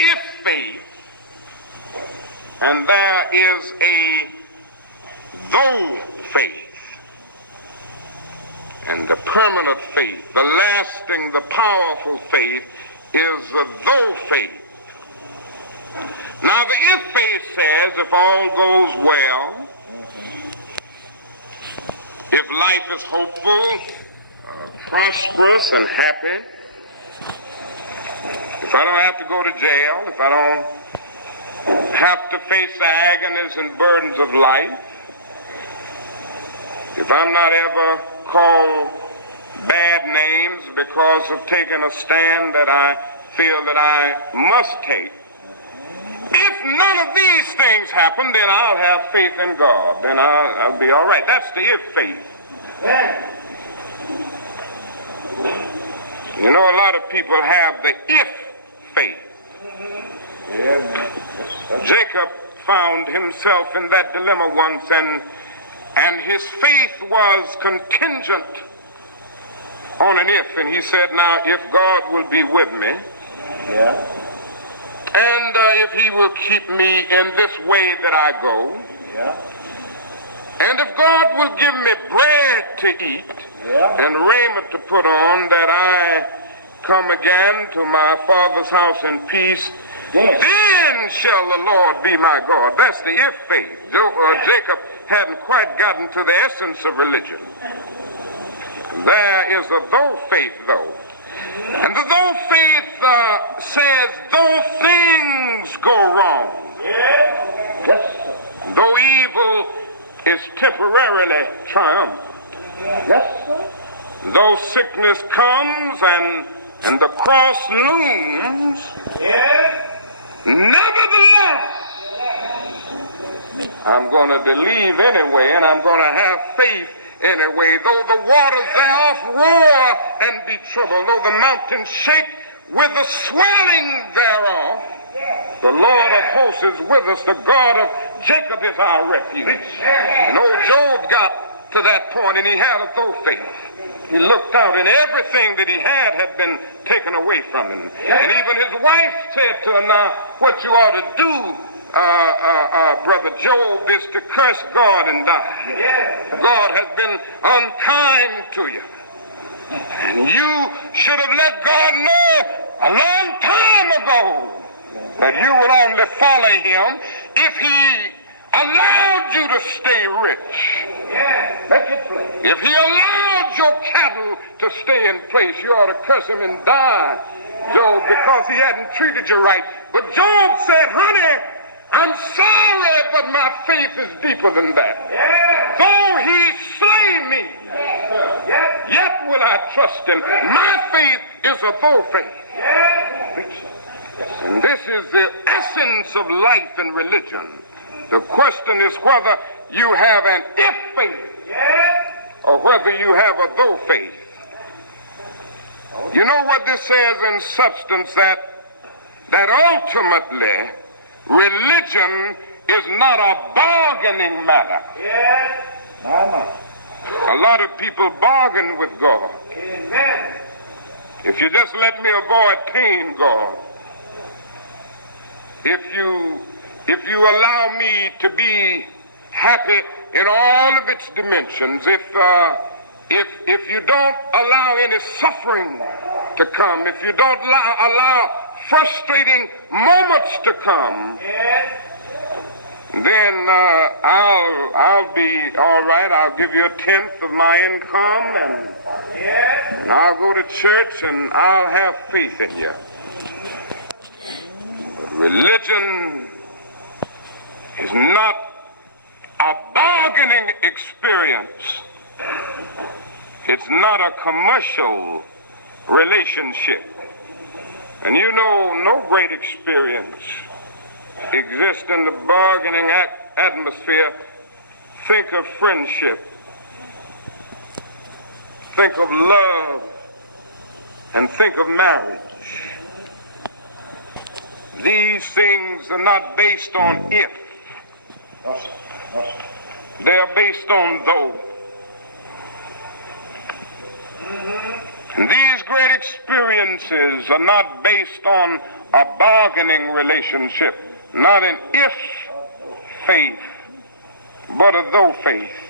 if faith, and there is a though faith. And the permanent faith, the lasting, the powerful faith is the though faith. Now the if faith says if all goes well, if life is hopeful, prosperous and happy, if I don't have to go to jail, if I don't have to face the agonies and burdens of life, if I'm not ever called bad names because of taking a stand that I feel that I must take, if none of these things happen, then I'll have faith in God. Then I'll be all right. That's the if faith. You know, a lot of people have the if faith. Jacob found himself in that dilemma once, and his faith was contingent on an if. And he said, now, if God will be with me, and if he will keep me in this way that I go, and if God will give me bread to eat and raiment to put on, that I come again to my Father's house in peace, then shall the Lord be my God. That's the if faith. Jacob hadn't quite gotten to the essence of religion. There is a though faith, though. And the though faith says, though things go wrong, though evil is temporarily triumphant, though sickness comes and the cross looms, nevertheless, I'm going to believe anyway, and I'm going to have faith anyway. Though the waters thereof roar and be troubled, though the mountains shake with the swelling thereof, the Lord of hosts is with us. The God of Jacob is our refuge. And old Job got to that point, and he had a though faith. He looked out, and everything that he had been taken away from him. And even his wife said to him, now, what you ought to do, Brother Job, is to curse God and die. God has been unkind to you. And you should have let God know a long time ago that you would only follow him if he allowed you to stay rich. If he allowed your cattle to stay in place, you ought to curse him and die, Job, because he hadn't treated you right. But Job said, honey, I'm sorry, but my faith is deeper than that. Though he slay me, yet will I trust him. My faith is a though faith. And this is the essence of life and religion. The question is whether you have an if faith or whether you have a though faith. You know what this says in substance, that ultimately religion is not a bargaining matter. A lot of people bargain with God. If you just let me avoid pain, God, if you allow me to be happy in all of its dimensions, if you don't allow any suffering to come, if you don't allow frustrating moments to come, then I'll be all right. I'll give you 1/10 of my income, and I'll go to church, and I'll have faith in you. But religion is not a bargaining experience. It's not a commercial relationship. And you know, no great experience exists in the bargaining atmosphere. Think of friendship. Think of love. And think of marriage. These things are not based on if. They are based on though. And these great experiences are not based on a bargaining relationship, not an if faith, but a though faith.